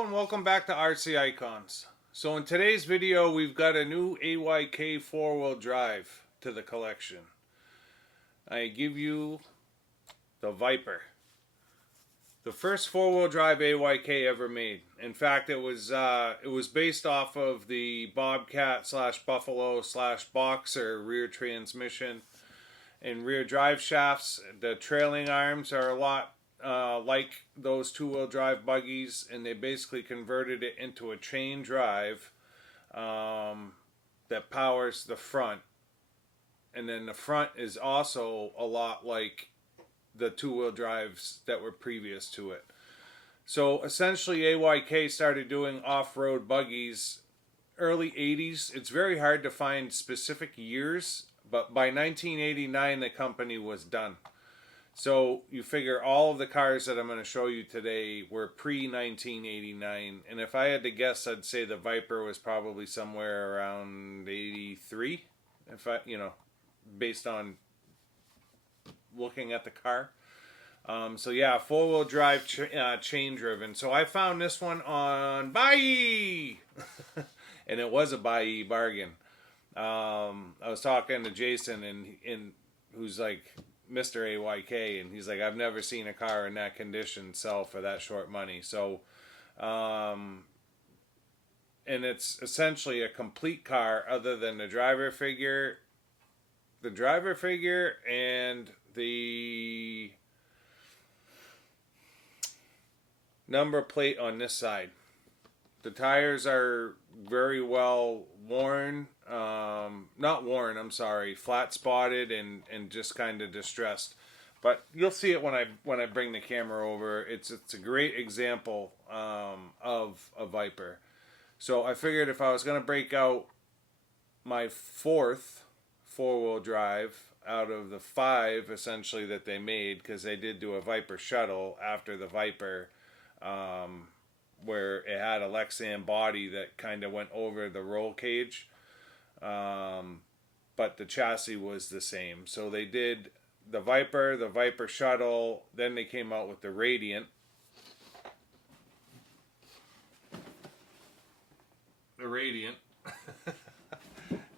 Hello and welcome back to RC Icons. So in today's video we've got a new AYK 4-wheel drive to the collection. I give you the Viper. The first 4-wheel drive AYK ever made. In fact, it was based off of the Bobcat / Buffalo / Boxer rear transmission and rear drive shafts. The trailing arms are a lot like those 2-wheel drive buggies, and they basically converted it into a chain drive that powers the front. And then the front is also a lot like the 2-wheel drives that were previous to it. So essentially AYK started doing off-road buggies early 80s. It's very hard to find specific years, but by 1989 the company was done. So you figure all of the cars that I'm going to show you today were pre-1989. And if I had to guess, I'd say the Viper was probably somewhere around 83. If I, based on looking at the car. So yeah, 4-wheel drive chain driven. So I found this one on Buy. And it was a Buy bargain. I was talking to Jason and who's like Mr. AYK, and he's like, I've never seen a car in that condition sell for that short money. So, and it's essentially a complete car other than the driver figure and the number plate on this side. The tires are very well worn, not worn, I'm sorry, flat spotted and just kind of distressed. But you'll see it when I bring the camera over. It's a great example of a Viper. So I figured if I was going to break out my fourth 4-wheel drive out of the 5 essentially that they made, because they did do a Viper shuttle after the Viper, where it had a Lexan body that kind of went over the roll cage, but the chassis was the same. So they did the Viper shuttle, then they came out with the Radiant.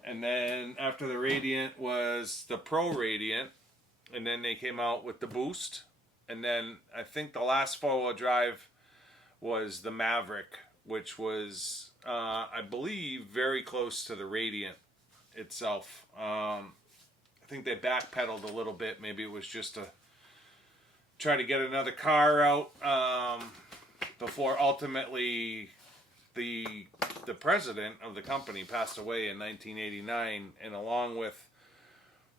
And then after the Radiant was the Pro Radiant, and then they came out with the Boost, and then I think the last 4-wheel drive was the Maverick, which was, I believe, very close to the Radiant itself. I think they backpedaled a little bit. Maybe it was just to try to get another car out before ultimately the president of the company passed away in 1989, and along with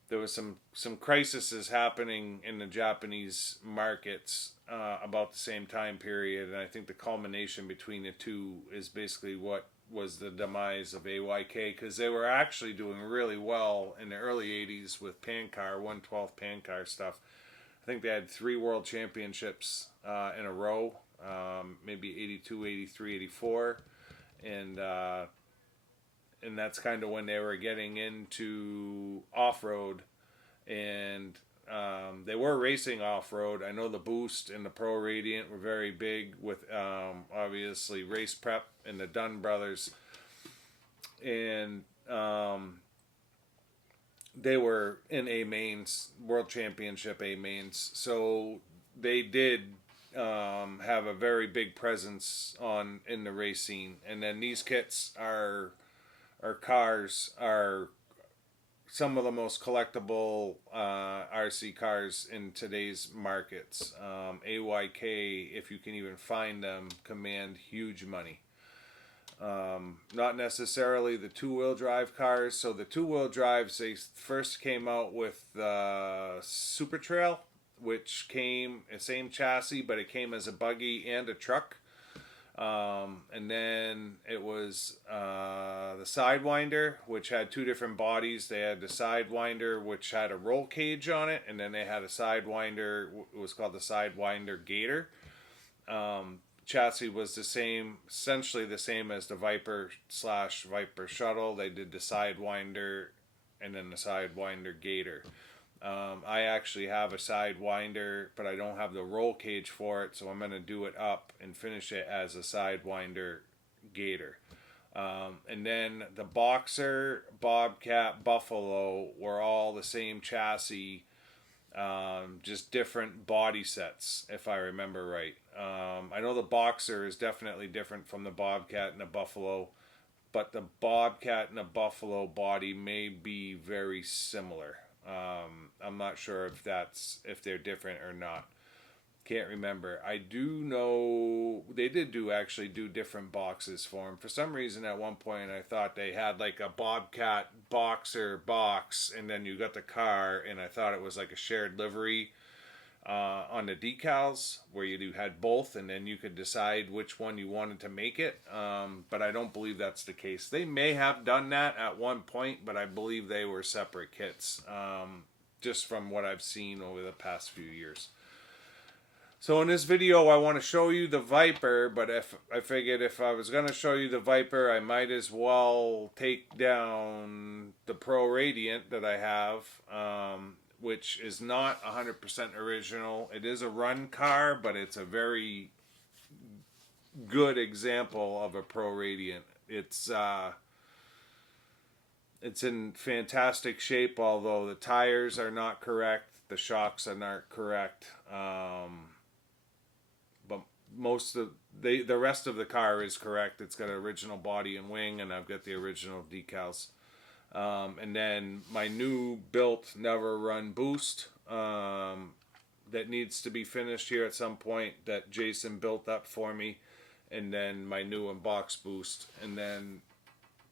there was some crises happening in the Japanese markets about the same time period, and I think the culmination between the two is basically what was the demise of AYK, because they were actually doing really well in the early 80s with Pancar, 1/12 Pancar stuff. I think they had 3 world championships in a row, maybe 82, 83, 84, and that's kind of when they were getting into off-road, and they were racing off-road. I know the Boost and the Pro Radiant were very big with obviously Race Prep and the Dunn brothers, and they were in A-mains, World Championship A-mains, so they did have a very big presence in the race scene. And then these kits are cars are some of the most collectible RC cars in today's markets. AYK, if you can even find them, command huge money. Not necessarily the 2-wheel drive cars. So the 2-wheel drives, they first came out with the Super Trail, which came the same chassis, but it came as a buggy and a truck. And then it was the Sidewinder, which had 2 different bodies. They had the Sidewinder, which had a roll cage on it, and then they had a Sidewinder, it was called the Sidewinder Gator. Chassis was the same, essentially the same as the Viper / Viper shuttle. They did the Sidewinder and then the Sidewinder Gator. I actually have a sidewinder, but I don't have the roll cage for it, so I'm going to do it up and finish it as a sidewinder gator. And then the Boxer, Bobcat, Buffalo were all the same chassis, just different body sets, if I remember right. I know the Boxer is definitely different from the Bobcat and the Buffalo, but the Bobcat and the Buffalo body may be very similar. I'm not sure if they're different or not. Can't remember. I do know they did actually do different boxes for them. For some reason, at one point, I thought they had like a Bobcat Boxer box, and then you got the car, and I thought it was like a shared livery on the decals where you had both, and then you could decide which one you wanted to make it. But I don't believe that's the case. They may have done that at one point, but I believe they were separate kits, just from what I've seen over the past few years. So in this video, I want to show you the Viper, but if I figured if I was going to show you the Viper, I might as well take down the Pro Radiant that I have, which is not 100% original. It is a run car, but it's a very good example of a Pro Radiant. It's in fantastic shape, although the tires are not correct, the shocks are not correct. But most of the rest of the car is correct. It's got an original body and wing, and I've got the original decals. And then my new built never run boost that needs to be finished here at some point that Jason built up for me, and then my new unbox boost, and then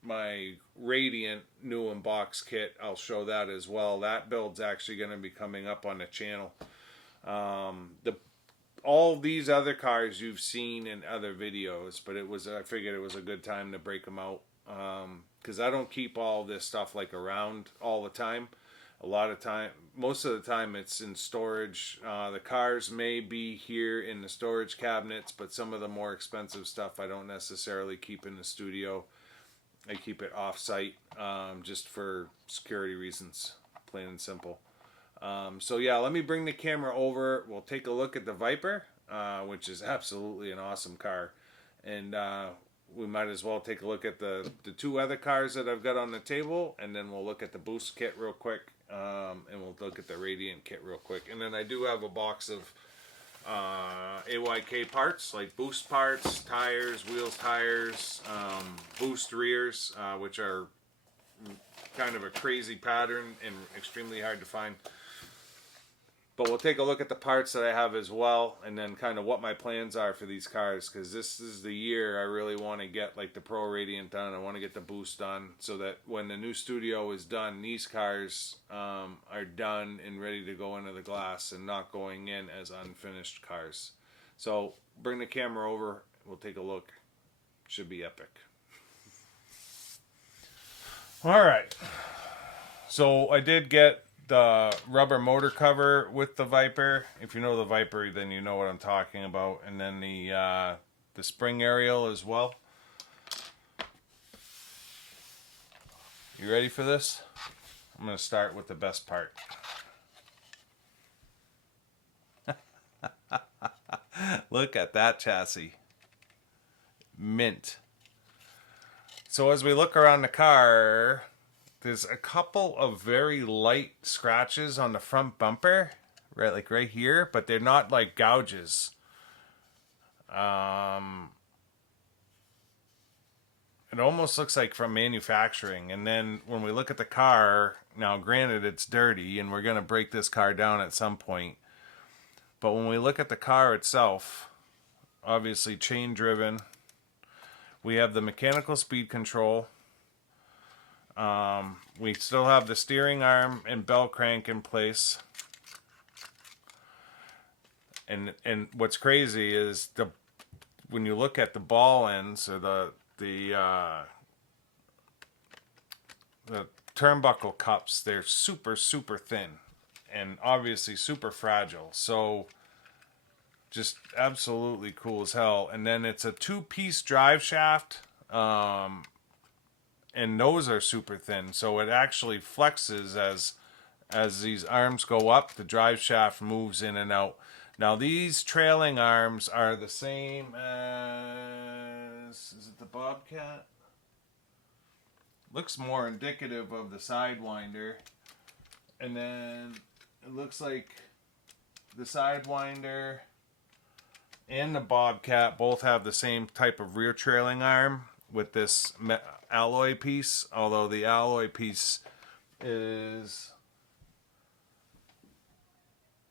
my Radiant new unbox kit. I'll show that as well. That build's actually going to be coming up on the channel. All these other cars you've seen in other videos, but I figured it was a good time to break them out, because I don't keep all this stuff like around all the time. Most of the time it's in storage. The cars may be here in the storage cabinets, but some of the more expensive stuff I don't necessarily keep in the studio. I keep it off-site, just for security reasons, plain and simple. So yeah, let me bring the camera over. We'll take a look at the Viper, which is absolutely an awesome car. And we might as well take a look at the two other cars that I've got on the table, and then we'll look at the boost kit real quick, and we'll look at the Radiant kit real quick. And then I do have a box of AYK parts, like boost parts, tires, wheels, tires, boost rears, which are kind of a crazy pattern and extremely hard to find. But we'll take a look at the parts that I have as well, and then kind of what my plans are for these cars, because this is the year I really want to get like the Pro Radiant done. I want to get the boost done, so that when the new studio is done, these cars are done and ready to go into the glass and not going in as unfinished cars. So bring the camera over, we'll take a look. Should be epic. All right, so I did get the rubber motor cover with the Viper. If you know the Viper, then you know what I'm talking about. And then the spring aerial as well. You ready for this? I'm going to start with the best part. Look at that chassis. Mint. So as we look around the car, there's a couple of very light scratches on the front bumper, right, like right here, but they're not like gouges. It almost looks like from manufacturing. And then when we look at the car, now granted it's dirty and we're going to break this car down at some point, but when we look at the car itself, obviously chain driven, we have the mechanical speed control. We still have the steering arm and bell crank in place. And what's crazy is when you look at the ball ends or the turnbuckle cups, they're super thin and obviously super fragile. So just absolutely cool as hell. And then it's a 2-piece drive shaft. And those are super thin, so it actually flexes as as these arms go up, the drive shaft moves in and out. Now these trailing arms are the same as, is it the Bobcat? Looks more indicative of the Sidewinder. And then it looks like the Sidewinder and the Bobcat both have the same type of rear trailing arm with this alloy piece, although the alloy piece is,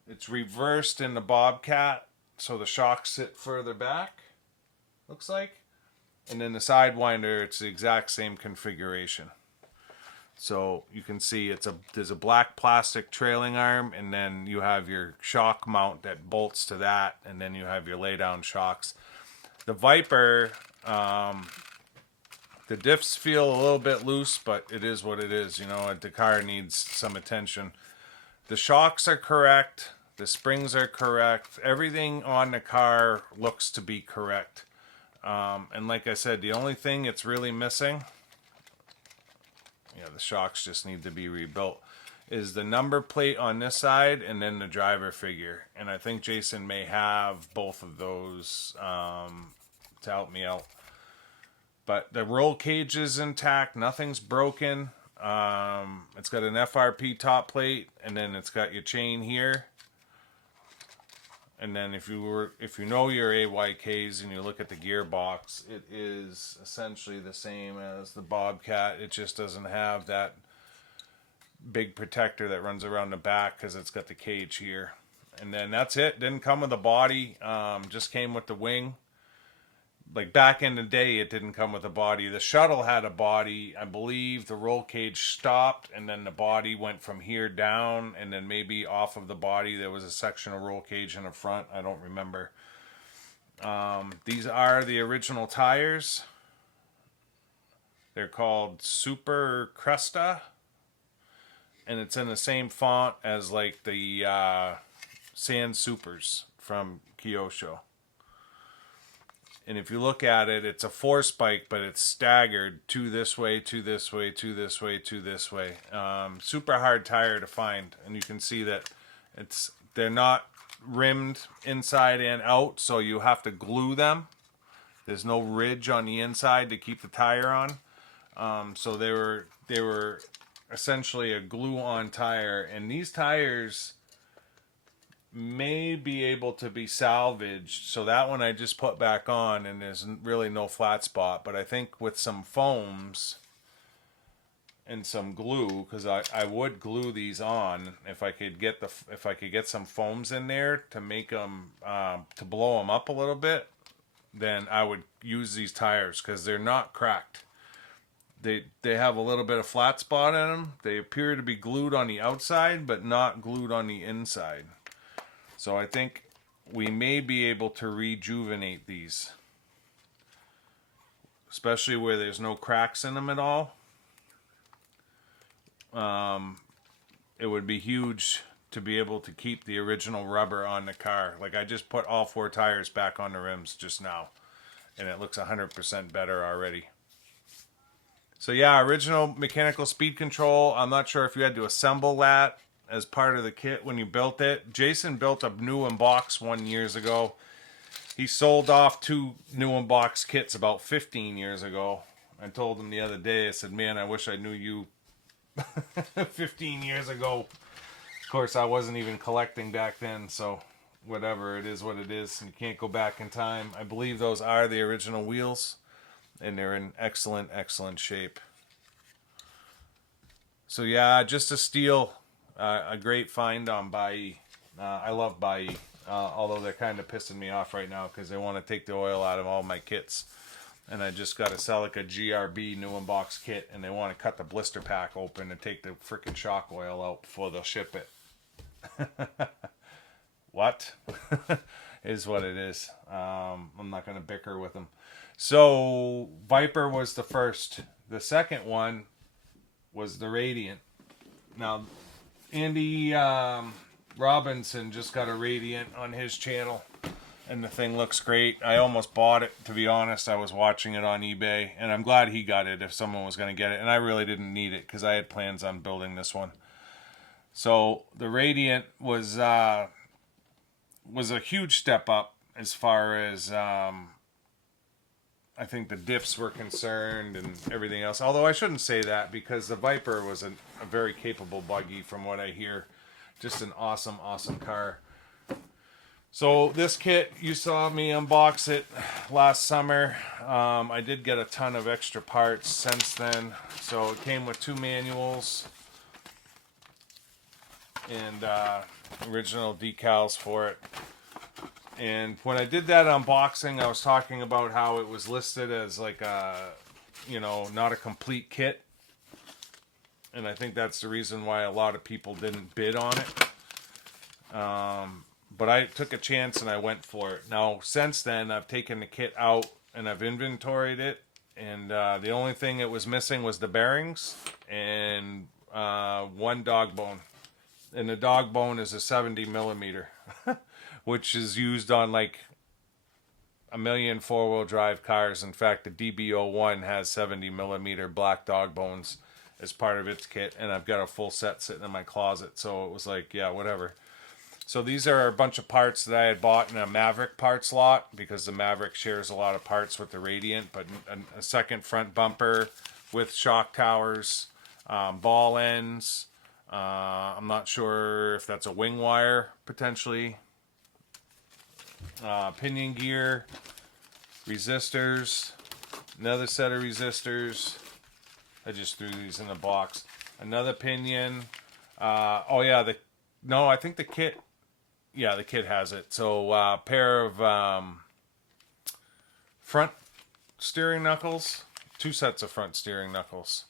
it's reversed in the Bobcat, so the shocks sit further back, looks like. And then the Sidewinder, it's the exact same configuration. So you can see there's a black plastic trailing arm, and then you have your shock mount that bolts to that, and then you have your lay down shocks. The Viper, the diffs feel a little bit loose, but it is what it is. You know, the car needs some attention. The shocks are correct. The springs are correct. Everything on the car looks to be correct. And like I said, the only thing it's really missing, yeah, the shocks just need to be rebuilt, is the number plate on this side and then the driver figure. And I think Jason may have both of those to help me out. But the roll cage is intact. Nothing's broken. It's got an FRP top plate, and then it's got your chain here. And then if you know your AYKs and you look at the gearbox, it is essentially the same as the Bobcat. It just doesn't have that big protector that runs around the back because it's got the cage here. And then that's it. Didn't come with a body. Just came with the wing. Like back in the day, it didn't come with a body. The shuttle had a body. I believe the roll cage stopped, and then the body went from here down, and then maybe off of the body there was a section of roll cage in the front. I don't remember. These are the original tires. They're called Super Cresta, and it's in the same font as like the Sand Supers from Kyosho. And if you look at it, it's a 4-spike, but it's staggered 2 this way, 2 this way, 2 this way, 2 this way. Super hard tire to find, and you can see that they're not rimmed inside and out, so you have to glue them. There's no ridge on the inside to keep the tire on. So they were essentially a glue-on tire, and these tires may be able to be salvaged. So that one I just put back on, and there's really no flat spot. But I think with some foams and some glue, because I would glue these on if I could get some foams in there to make them to blow them up a little bit, then I would use these tires because they're not cracked. They have a little bit of flat spot in them. They appear to be glued on the outside, but not glued on the inside. So I think we may be able to rejuvenate these, especially where there's no cracks in them at all. It would be huge to be able to keep the original rubber on the car. Like I just put all 4 tires back on the rims just now, and it looks 100% better already. So yeah, original mechanical speed control. I'm not sure if you had to assemble that as part of the kit when you built it. Jason built a new in-box 1 year ago. He sold off 2 new in-box kits about 15 years ago. I told him the other day, I said, man, I wish I knew you 15 years ago. Of course, I wasn't even collecting back then, so whatever, it is what it is. You can't go back in time. I believe those are the original wheels, and they're in excellent, excellent shape. So yeah, just a steal. A great find on Bai. I love Bai, although they're kind of pissing me off right now because they want to take the oil out of all my kits. And I just got to sell like a GRB new in-box kit, and they want to cut the blister pack open and take the freaking shock oil out before they'll ship it. What? Is what it is. I'm not going to bicker with them. So Viper was the first. The second one was the Radiant. Now, Andy Robinson just got a Radiant on his channel, and the thing looks great. I almost bought it, to be honest. I was watching it on eBay, and I'm glad he got it if someone was going to get it, and I really didn't need it because I had plans on building this one. So the Radiant was a huge step up as far as I think the diffs were concerned and everything else. Although I shouldn't say that, because the Viper was a very capable buggy from what I hear. Just an awesome, awesome car. So this kit, you saw me unbox it last summer. I did get a ton of extra parts since then. So it came with 2 manuals and original decals for it. And when I did that unboxing, I was talking about how it was listed as like a, not a complete kit. And I think that's the reason why a lot of people didn't bid on it. But I took a chance and I went for it. Now, since then, I've taken the kit out and I've inventoried it. And the only thing it was missing was the bearings and 1 dog bone. And the dog bone is a 70 millimeter. Which is used on like a million 4-wheel drive cars. In fact, the DB01 has 70 millimeter black dog bones as part of its kit, and I've got a full set sitting in my closet. So it was like, yeah, whatever. So these are a bunch of parts that I had bought in a Maverick parts lot, because the Maverick shares a lot of parts with the Radiant. But a second front bumper with shock towers, ball ends. I'm not sure if that's a wing wire potentially. Pinion gear, resistors, another set of resistors. I just threw these in the box. Another pinion. I think the kit. Yeah, the kit has it. So pair of front steering knuckles, 2 sets of front steering knuckles.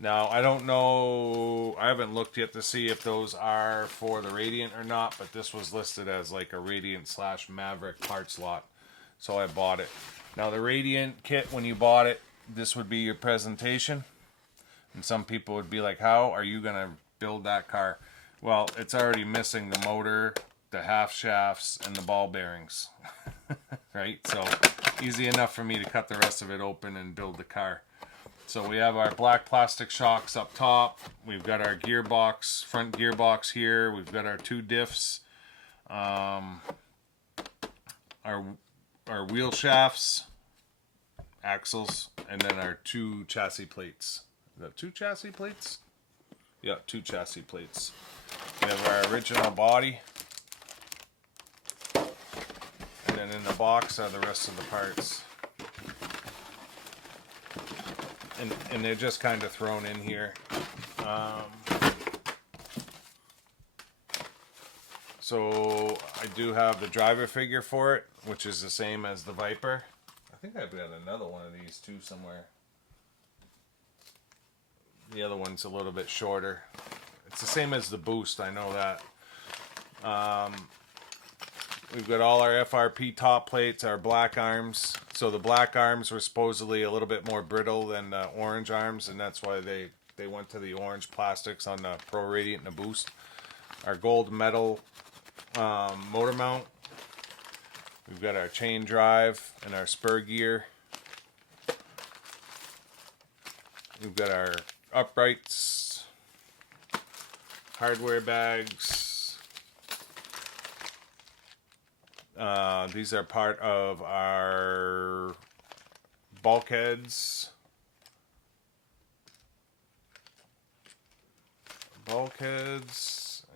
Now, I don't know, I haven't looked yet to see if those are for the Radiant or not, but this was listed as like a Radiant / Maverick parts lot, so I bought it. Now, the Radiant kit, when you bought it, this would be your presentation, and some people would be like, how are you going to build that car? Well, it's already missing the motor, the half shafts, and the ball bearings, right? So, easy enough for me to cut the rest of it open and build the car. So we have our black plastic shocks up top. We've got our gearbox, front gearbox here. We've got our 2 diffs, our wheel shafts, axles, and then our 2 chassis plates. Is that 2 chassis plates? Yeah, 2 chassis plates. We have our original body. And then in the box are the rest of the parts. And they're just kind of thrown in here. So I do have the driver figure for it, which is the same as the Viper. I think I've got another one of these too somewhere. The other one's a little bit shorter. It's the same as the Boost, I know that. We've got all our FRP top plates, our black arms. So the black arms were supposedly a little bit more brittle than the orange arms, and that's why they went to the orange plastics on the Pro Radiant and the Boost. Our gold metal motor mount. We've got our chain drive and our spur gear. We've got our uprights, hardware bags. These are part of our bulkheads.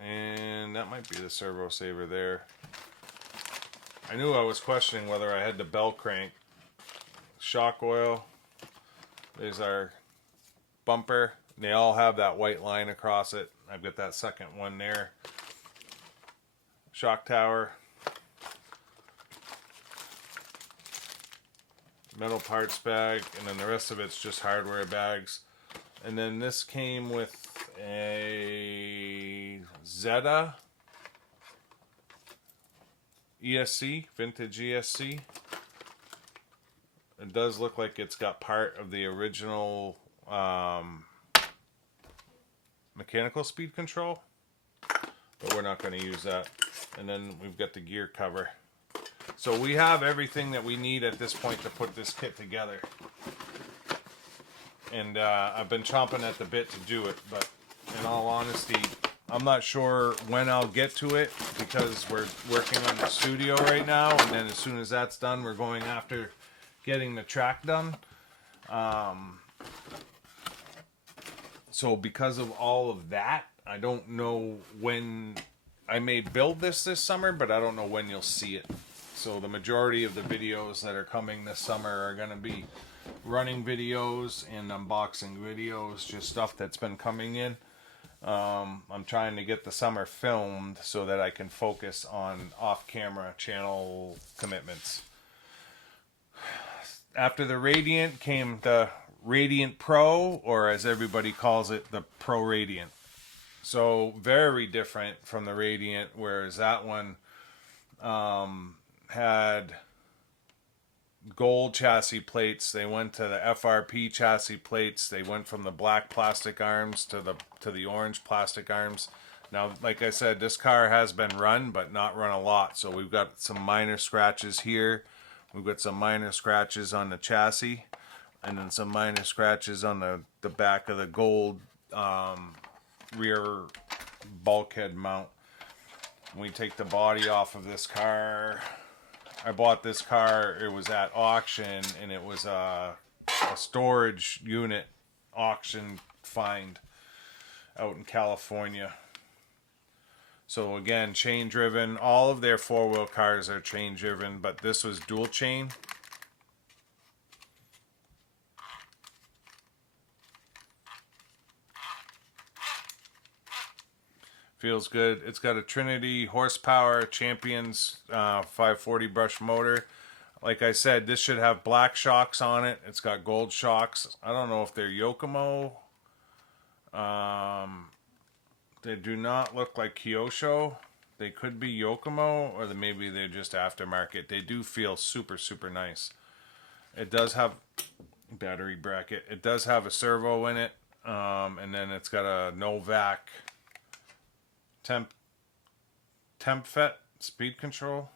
And that might be the servo saver there. I knew I was questioning whether I had the bell crank. Shock oil. There's our bumper. They all have that white line across it. I've got that second one there. Shock tower. Metal parts bag, and then the rest of it's just hardware bags. And then this came with a Zeta ESC, vintage ESC. It does look like it's got part of the original mechanical speed control, but we're not going to use that. And then we've got the gear cover. So we have everything that we need at this point to put this kit together. And I've been chomping at the bit to do it, but in all honesty, I'm not sure when I'll get to it because we're working on the studio right now, and then as soon as that's done, we're going after getting the track done. So because of all of that, I don't know when. I may build this summer, but I don't know when you'll see it. So the majority of the videos that are coming this summer are going to be running videos and unboxing videos, just stuff that's been coming in. I'm trying to get the summer filmed so that I can focus on off-camera channel commitments. After the Radiant came the Radiant Pro, or as everybody calls it, the Pro Radiant. So very different from the Radiant, whereas that one had gold chassis plates. They went to the FRP chassis plates. They went from the black plastic arms to the orange plastic arms. Now, like I said, this car has been run, but not run a lot. So we've got some minor scratches here. We've got some minor scratches on the chassis, and then some minor scratches on the back of the gold rear bulkhead mount. When we take the body off of this car, I bought this car, it was at auction, and it was a storage unit auction find out in California. So again, chain driven. All of their four-wheel cars are chain driven, but this was dual chain. Feels good. It's got a Trinity horsepower Champions 540 brush motor. Like I said, this should have black shocks on it. It's got gold shocks. I don't know if they're Yokomo. They do not look like Kyosho. They could be Yokomo, or maybe they're just aftermarket. They do feel super, super nice. It does have battery bracket. It does have a servo in it. And then it's got a Novak temp fet speed control.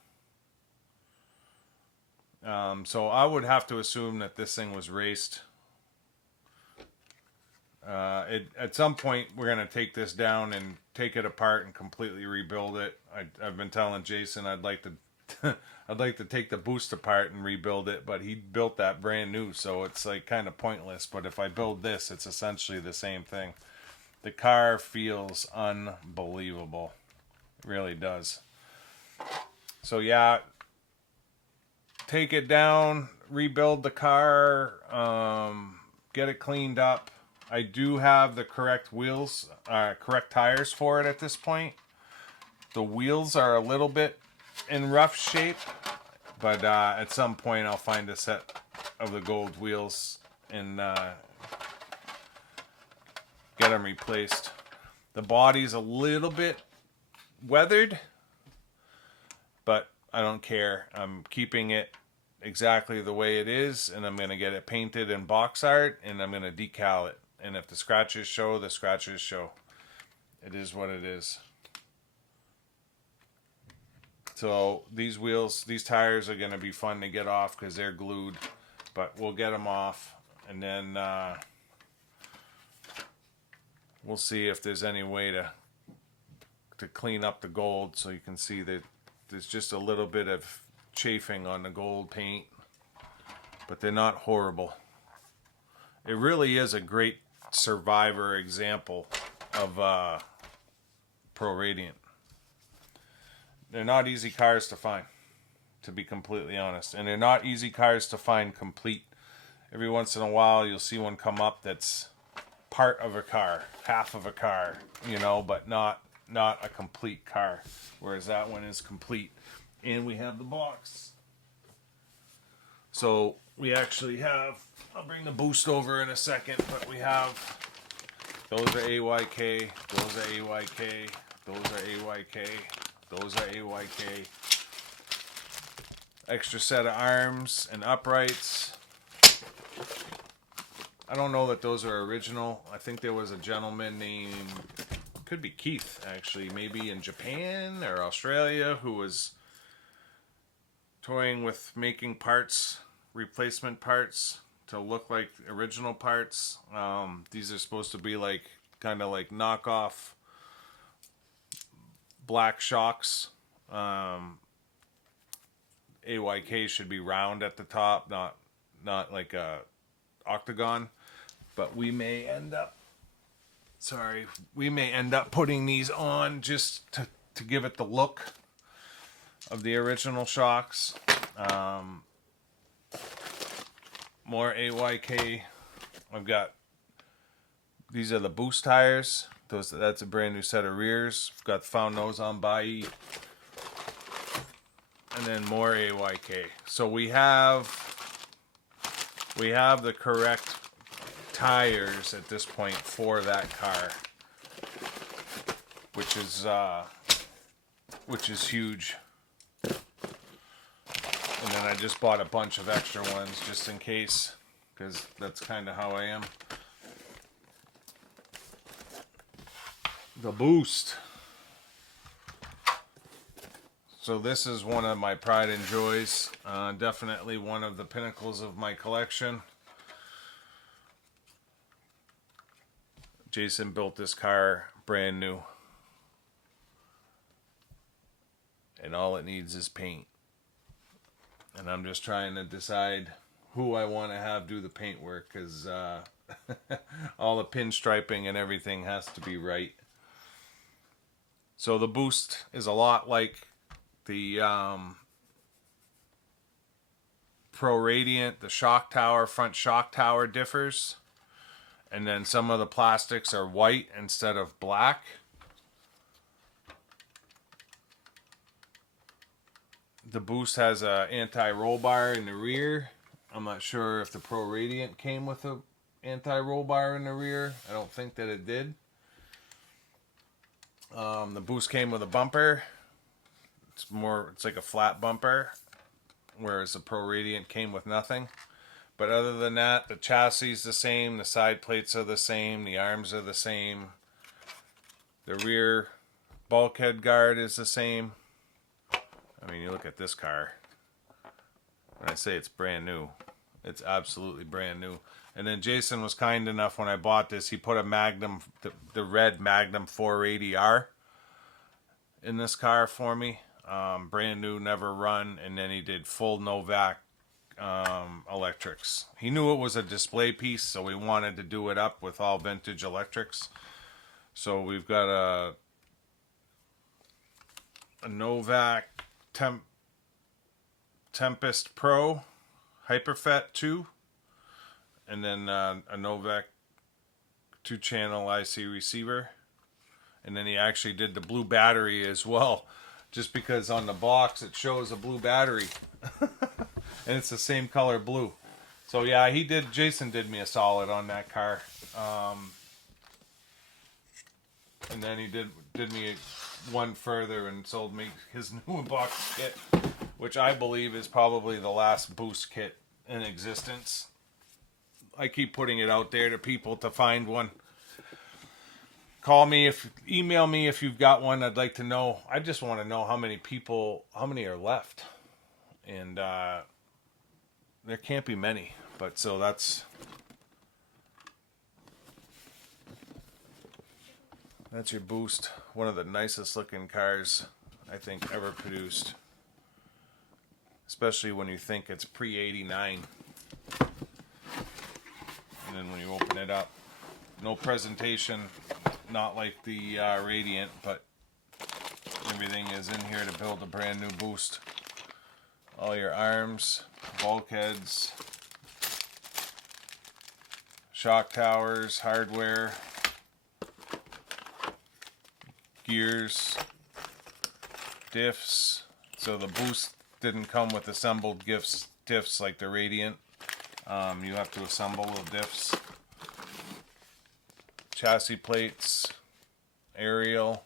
So I would have to assume that this thing was raced. At some point we're gonna take this down and take it apart and completely rebuild it. I've been telling Jason I'd like to I'd like to take the boost apart and rebuild it, but he built that brand new, so it's like kind of pointless. But if I build this, it's essentially the same thing. The car feels unbelievable. It really does. So yeah, take it down, rebuild the car, get it cleaned up. I do have the correct wheels, correct tires for it at this point. The wheels are a little bit in rough shape, but at some point I'll find a set of the gold wheels and get them replaced. The body's a little bit weathered, but I don't care. I'm keeping it exactly the way it is, and I'm going to get it painted in box art, and I'm going to decal it. And if the scratches show, the scratches show. It is what it is. So these wheels, these tires are going to be fun to get off because they're glued, but we'll get them off, and then we'll see if there's any way to clean up the gold, so you can see that there's just a little bit of chafing on the gold paint, but they're not horrible. It really is a great survivor example of Pro Radiant. They're not easy cars to find, to be completely honest, and they're not easy cars to find complete. Every once in a while you'll see one come up that's part of a car, half of a car, you know, but not a complete car, whereas that one is complete. And we have the box. So we actually have, I'll bring the boost over in a second, but we have, those are AYK, those are AYK, those are AYK, those are AYK. Extra set of arms and uprights. I don't know that those are original. I think there was a gentleman named, could be Keith actually, maybe in Japan or Australia, who was toying with making parts, replacement parts to look like original parts. These are supposed to be like kind of like knockoff black shocks. AYK should be round at the top, not like a octagon. But we may end up putting these on just to give it the look of the original shocks. More AYK. I've got, these are the boost tires. That's a brand new set of rears. I've got found those on Bai. And then more AYK. So we have the correct tires at this point for that car, which is huge. And then I just bought a bunch of extra ones just in case, because that's kind of how I am. The boost. So this is one of my pride and joys. Definitely one of the pinnacles of my collection. Jason built this car brand new. And all it needs is paint. And I'm just trying to decide who I want to have do the paint work, because all the pinstriping and everything has to be right. So the boost is a lot like the Pro Radiant. The shock tower, front shock tower differs. And then some of the plastics are white instead of black. The boost has a anti-roll bar in the rear. I'm not sure if the Pro Radiant came with a anti-roll bar in the rear. I don't think that it did. The boost came with a bumper. It's like a flat bumper, whereas the Pro Radiant came with nothing. But other than that, the chassis is the same, the side plates are the same, the arms are the same, the rear bulkhead guard is the same. I mean, you look at this car, when I say it's brand new, it's absolutely brand new. And then Jason was kind enough when I bought this, he put a Magnum, the red Magnum 480R in this car for me. Brand new, never run, and then he did full Novak electrics. He knew it was a display piece, so we wanted to do it up with all vintage electrics. So we've got a Novak Tempest Pro Hyperfet 2, and then a Novak 2-channel IC receiver. And then he actually did the blue battery as well, just because on the box it shows a blue battery. And it's the same color blue. So yeah, Jason did me a solid on that car. And then he did me one further and sold me his new box kit, which I believe is probably the last boost kit in existence. I keep putting it out there to people to find one. Email me if you've got one. I'd like to know. I just want to know how many are left. And there can't be many. But so that's your boost. One of the nicest looking cars I think ever produced. Especially when you think it's pre-89. And then when you open it up, no presentation, not like the Radiant, but everything is in here to build a brand new boost. All your arms, bulkheads, shock towers, hardware, gears, diffs. So the boost didn't come with assembled diffs like the Radiant. You have to assemble the diffs. Chassis plates, aerial.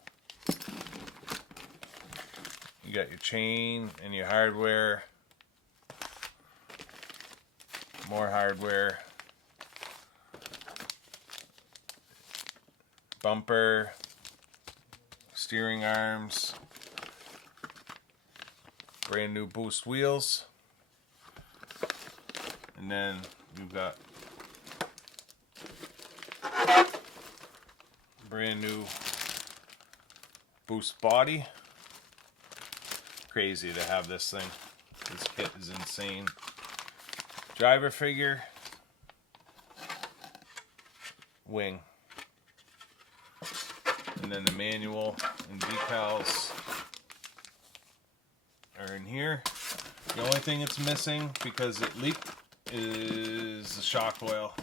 You got your chain and your hardware. More hardware. Bumper. Steering arms. Brand new boost wheels. And then you've got brand new boost body. Crazy to have this thing. This kit is insane. Driver figure. Wing. And then the manual and decals are in here. The only thing it's missing, because it leaked, is the shock oil.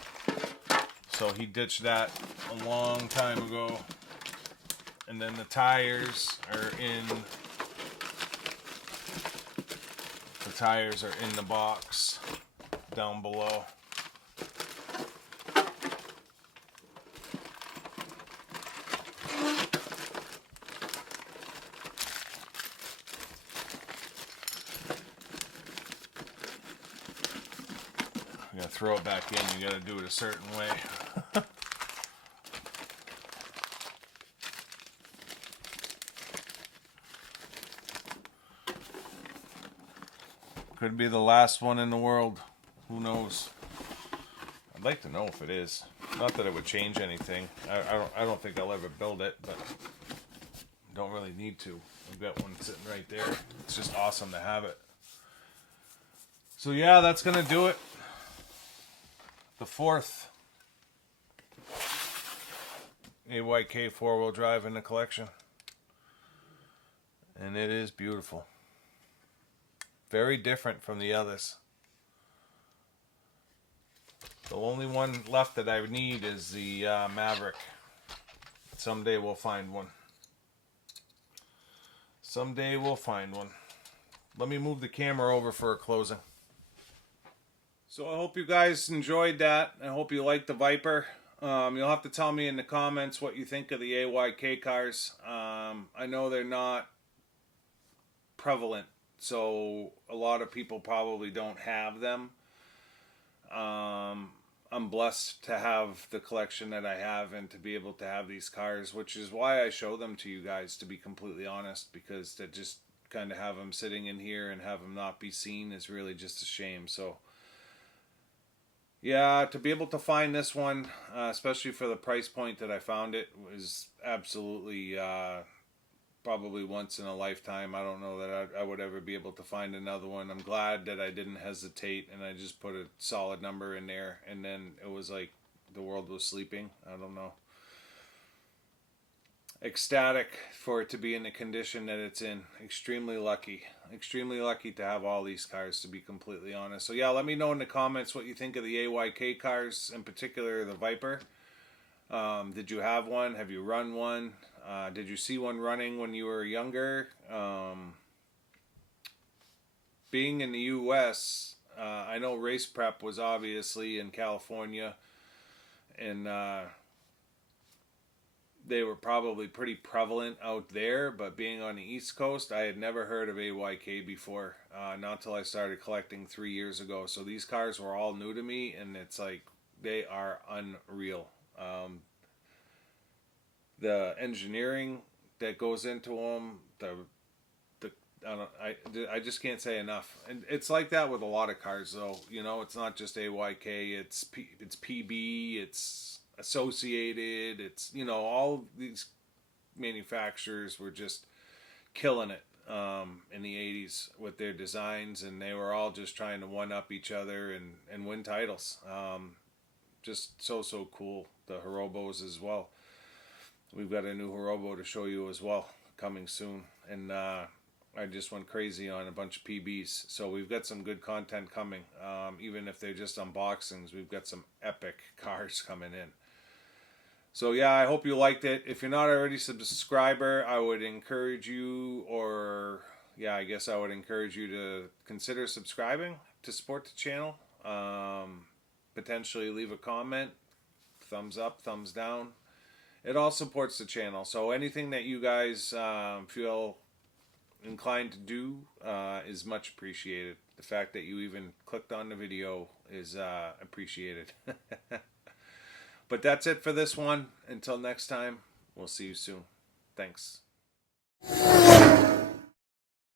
So he ditched that a long time ago. And then the tires are in the box down below. You gotta throw it back in, you gotta do it a certain way. Could be the last one in the world. Who knows? I'd like to know if it is. Not that it would change anything. I don't think I'll ever build it, but don't really need to. I've got one sitting right there. It's just awesome to have it. So yeah, that's gonna do it. The fourth AYK 4-wheel drive in the collection. And it is beautiful. Very different from the others. The only one left that I need is the Maverick. Someday we'll find one. Someday we'll find one. Let me move the camera over for a closing. So I hope you guys enjoyed that. I hope you liked the Viper. You'll have to tell me in the comments what you think of the AYK cars. I know they're not prevalent, so a lot of people probably don't have them. I'm blessed to have the collection that I have and to be able to have these cars, which is why I show them to you guys, to be completely honest, because to just kind of have them sitting in here and have them not be seen is really just a shame. So yeah, to be able to find this one, especially for the price point that I found it, was absolutely probably once in a lifetime. I don't know that I would ever be able to find another one. I'm glad that I didn't hesitate and I just put a solid number in there, and then it was like the world was sleeping. I don't know. Ecstatic for it to be in the condition that it's in. Extremely lucky. Extremely lucky to have all these cars, to be completely honest. So yeah, let me know in the comments what you think of the AYK cars, in particular the Viper. Did you have one? Have you run one? Did you see one running when you were younger? Being in the US, I know Race Prep was obviously in California, and they were probably pretty prevalent out there, but being on the East Coast, I had never heard of AYK before, not until I started collecting 3 years ago. So these cars were all new to me, and it's like, they are unreal. The engineering that goes into them, I just can't say enough. And it's like that with a lot of cars, though. You know, it's not just AYK, it's PB, it's Associated, it's, you know, all these manufacturers were just killing it in the 80s with their designs, and they were all just trying to one-up each other and win titles. Just so cool. The Horobos as well. We've got a new Horobo to show you as well, coming soon. And I just went crazy on a bunch of PBs. So we've got some good content coming. Even if they're just unboxings, we've got some epic cars coming in. So yeah, I hope you liked it. If you're not already a subscriber, I would encourage you, I guess I would encourage you to consider subscribing to support the channel. Potentially leave a comment, thumbs up, thumbs down. It all supports the channel. So anything that you guys feel inclined to do is much appreciated. The fact that you even clicked on the video is appreciated. But that's it for this one. Until next time, we'll see you soon. Thanks.